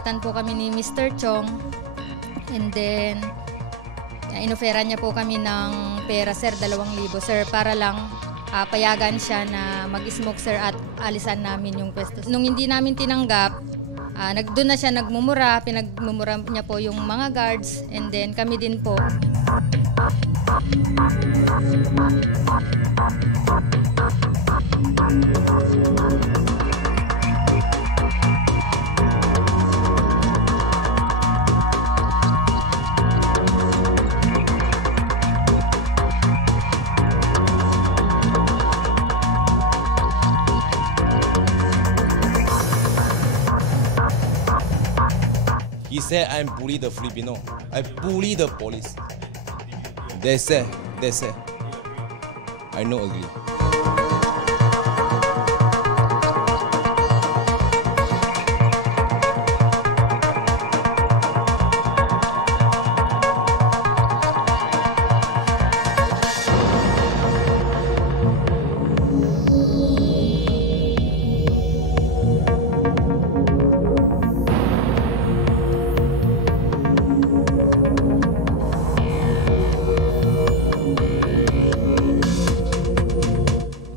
nagkagitan po kami ni Mr. Chong. And then, inofera niya po kami ng pera, sir, 2,000, sir, para lang payagan siya na mag-smoke, sir, at alisan namin yung pwesto. Nung hindi namin tinanggap, doon na siya nagmumura, pinagmumura niya po yung mga guards, and then kami din po. He said I'm bully the Filipino. I bully the police. They said. I know agree.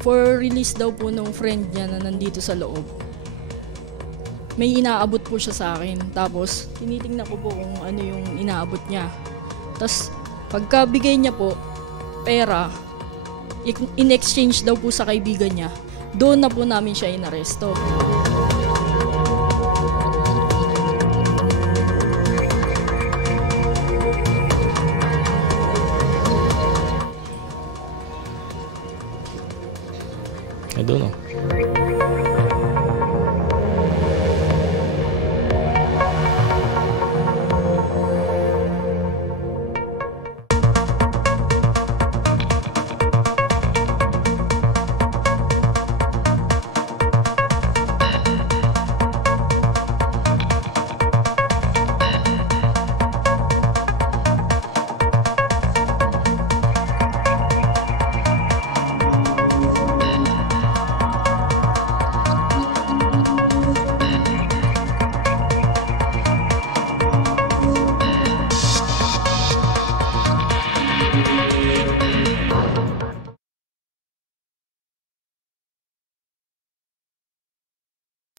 For release daw po ng friend niya na nandito sa loob. May inaabot po siya sa akin. Tapos, tinitingnan ko po kung ano yung inaabot niya. Tapos, pagkabigay niya po, pera, in-exchange daw po sa kaibigan niya, doon na po namin siya inaresto. I don't know.